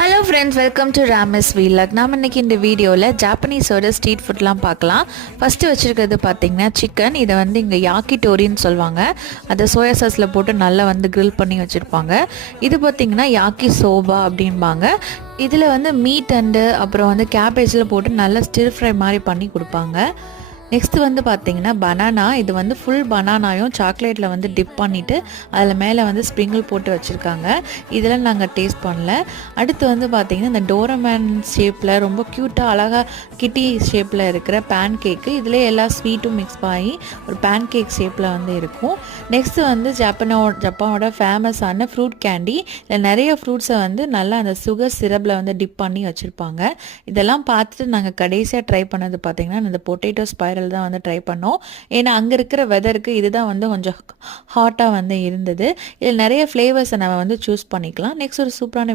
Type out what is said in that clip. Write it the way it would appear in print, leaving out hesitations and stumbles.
Hello friends, welcome to Ramas vlog. நாம் இன்றைக்கி இந்த வீடியோவில் ஜாப்பனீஸோட ஸ்ட்ரீட் ஃபுட்லாம் பார்க்கலாம். ஃபஸ்ட்டு வச்சுருக்கிறது பார்த்திங்கன்னா சிக்கன். இதை வந்து இங்கே யாக்கிடோரின்னு சொல்லுவாங்க. அதை சோயா சாஸில் போட்டு நல்லா வந்து கிரில் பண்ணி வச்சுருப்பாங்க. இது பார்த்திங்கன்னா யாக்கி சோபா அப்படின்பாங்க. இதில் வந்து மீட் அண்டு அப்புறம் வந்து கேபேஜில் போட்டு நல்லா ஸ்டிர் ஃப்ரை மாதிரி பண்ணி கொடுப்பாங்க. நெக்ஸ்ட்டு வந்து பார்த்திங்கன்னா பனானா. இது வந்து ஃபுல் பனானாயும் சாக்லேட்டில் வந்து டிப் பண்ணிவிட்டு அதில் மேலே வந்து ஸ்ப்ரிங்கிள் போட்டு வச்சுருக்காங்க. இதெல்லாம் நாங்கள் டேஸ்ட் பண்ணல. அடுத்து வந்து பார்த்திங்கன்னா இந்த டோரமேன் ஷேப்பில் ரொம்ப க்யூட்டாக அழகாக கிட்டி ஷேப்பில் இருக்கிற பேன் கேக்கு. இதில் எல்லா ஸ்வீட்டும் மிக்ஸ் ஆகி ஒரு பேன் கேக் ஷேப்பில் வந்து இருக்கும். நெக்ஸ்ட்டு வந்து ஜப்பானோட ஃபேமஸான ஃப்ரூட் கேண்டி. இதில் நிறைய ஃப்ரூட்ஸை வந்து நல்லா அந்த சுகர் சிரப்பில் வந்து டிப் பண்ணி வச்சுருப்பாங்க. இதெல்லாம் பார்த்துட்டு நாங்கள் கடைசியாக ட்ரை பண்ணது பார்த்திங்கன்னா இந்த பொட்டேட்டோ ஸ்பைரல் தான் வந்து ட்ரை பண்ணோம். ஏன்னா அங்கே இருக்கிற வெதருக்கு இதுதான் வந்து கொஞ்சம் ஹாட்டாக வந்து இருந்தது. இதில் நிறைய ஃப்ளேவர்ஸை நம்ம வந்து சூஸ் பண்ணிக்கலாம். நெக்ஸ்ட் ஒரு சூப்பரான